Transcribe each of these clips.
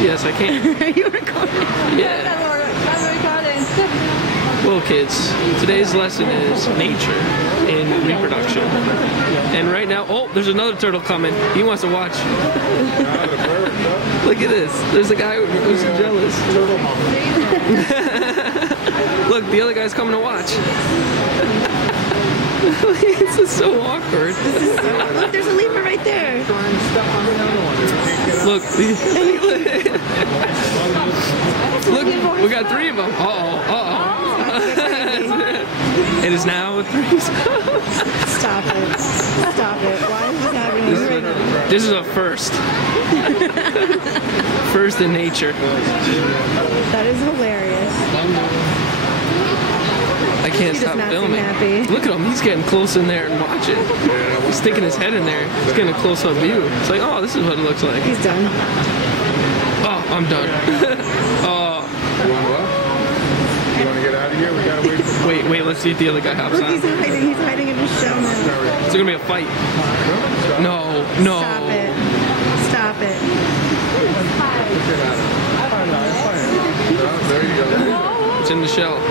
Yes, I can. Are you recording? Yeah. I'm recording. Well, kids, today's lesson is nature and reproduction. And right now, oh, there's another turtle coming. He wants to watch. Look at this. There's a guy who's jealous. Look, the other guy's coming to watch. This is so awkward. Look, there's a lemur right there. Look. Look, we got 3 of them. It is now a threesome. Stop it. Stop it. Why is this happening right now? This is a first. First in nature. That is hilarious. I can't stop filming. Happy. Look at him. He's getting close in there and watching. He's sticking his head in there. He's getting a close-up view. It's like, oh, this is what it looks like. He's done. Oh, I'm done. Oh. You want what? You want to get out of here? We gotta wait for... Wait, let's see if the other guy hops Look, on. he's hiding. He's hiding in his shell now. It's gonna be a fight. No. Stop it. Stop it. There you go. It's in the shell. I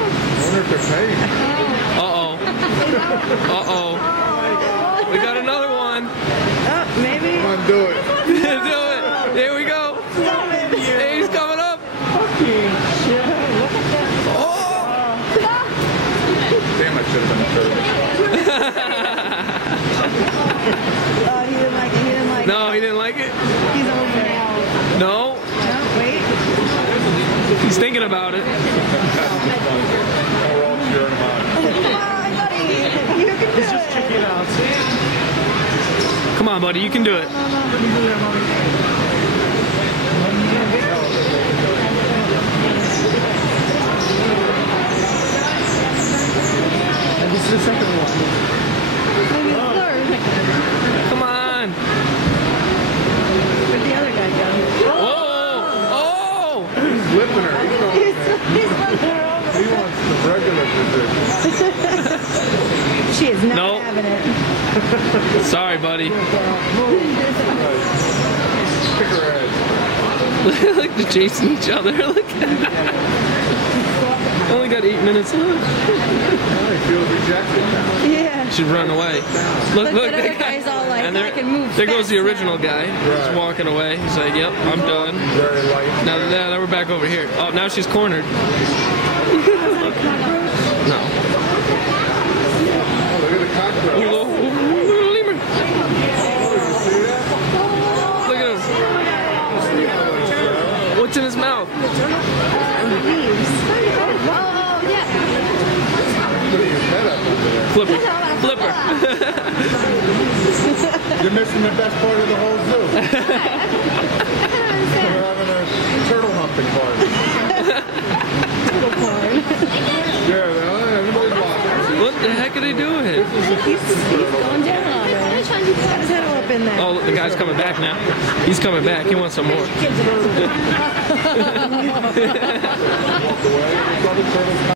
wonder if they're paying. Uh-oh. Uh-oh. We got another one. Oh, maybe. Come on, do it. Do it. Here we go. Hey, he's coming up. Oh. Damn, I should have been a turtle. Oh, he didn't like it. He didn't like it. No, he didn't like it. He's over now. No. No, wait. He's thinking about it. We're all cheering him on. Come on, buddy. You can do it. Come on, buddy. You can do it. This is the second one. Maybe the third. Come on. Where'd the other guy go? Oh! He's flipping her. He's going He's flipping her over. He wants the regular position. She is not Nope. having it. Sorry, buddy. Pick her head. Like they're chasing each other. Look at that. Only got 8 minutes left. Oh, he feels rejected now. Yeah. Should run away. Look, That other guy's all like, and I can move there goes the fast original now. guy. Right. He's walking away. He's like, yep, I'm done. Very light. Now we're back over here. Oh, now she's cornered. No. Oh, look at the cockroach. Look at the lemur. Look at him. What's in his mouth? Put your head up over there. Flipper. Flipper. You're missing the best part of the whole zoo. We're having a turtle humping party. Yeah, everybody's watching. What the heck are they doing? He's going down on her. He's got his head all up in there. Oh, look, the guy's coming back now. He's coming back. He wants some more. Walk away.